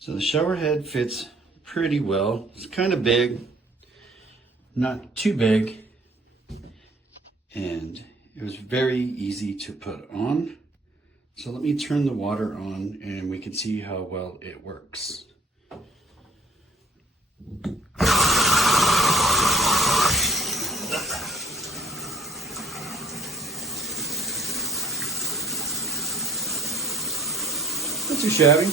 So the shower head fits pretty well. It's kind of big, not too big, and it was very easy to put on. So let me turn the water on and we can see how well it works. Not too shabby.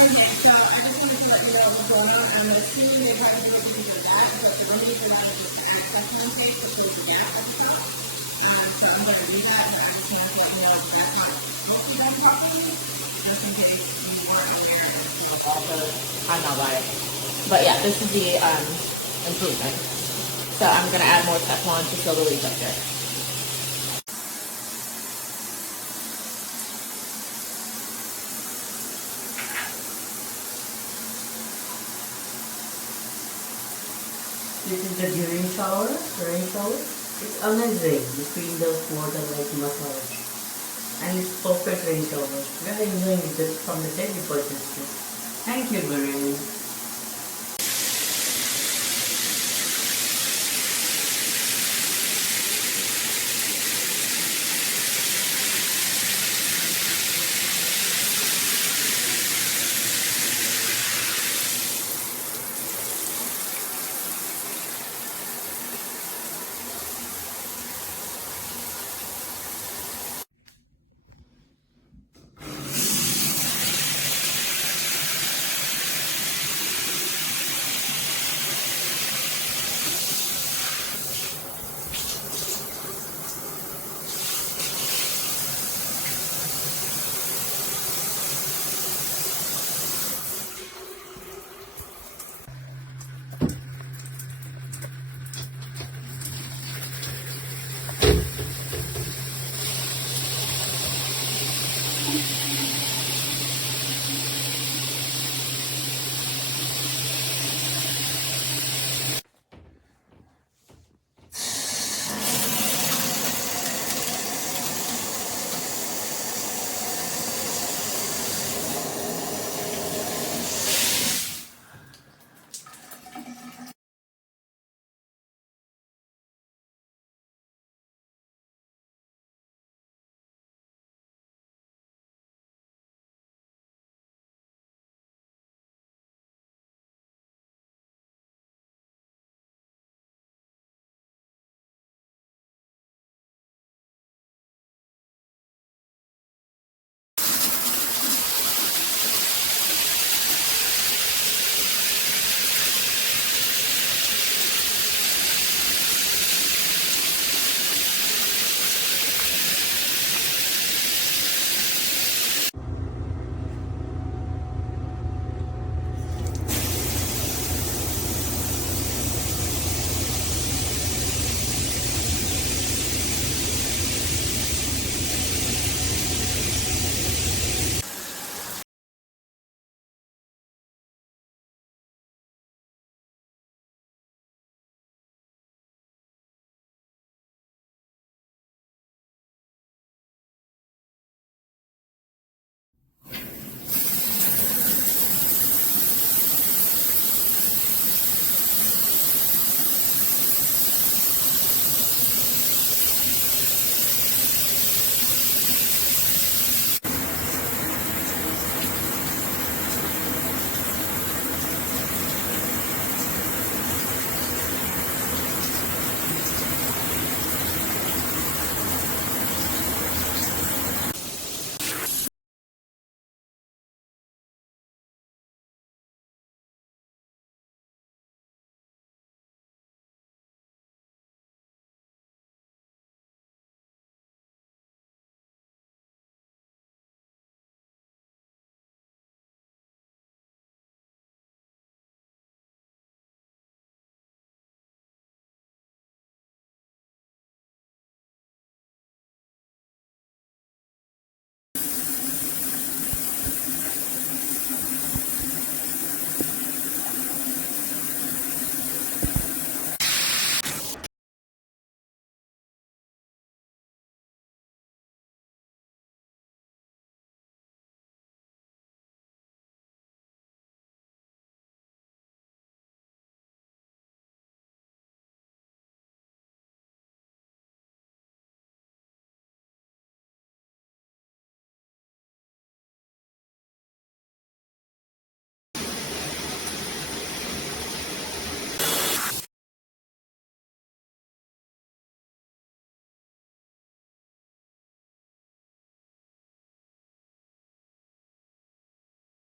Okay, so I just wanted to let you know what's going on. I'm assuming they probably do it because of that, but the remedy for that is just to add suction tape to close the gap at the top. So I'm going to do that, but I just wanted to let you know that that's not supposed to be done properly, just in case you weren't aware of all the I'm not about it. But yeah, this is the improvement. So I'm going to add more Teflon to fill the leak up there. This is the GURIN shower, rain shower. It's amazing. You feel the water like massage. And it's perfect rain shower. We are enjoying this from the daily purchase. Thank you, GURIN.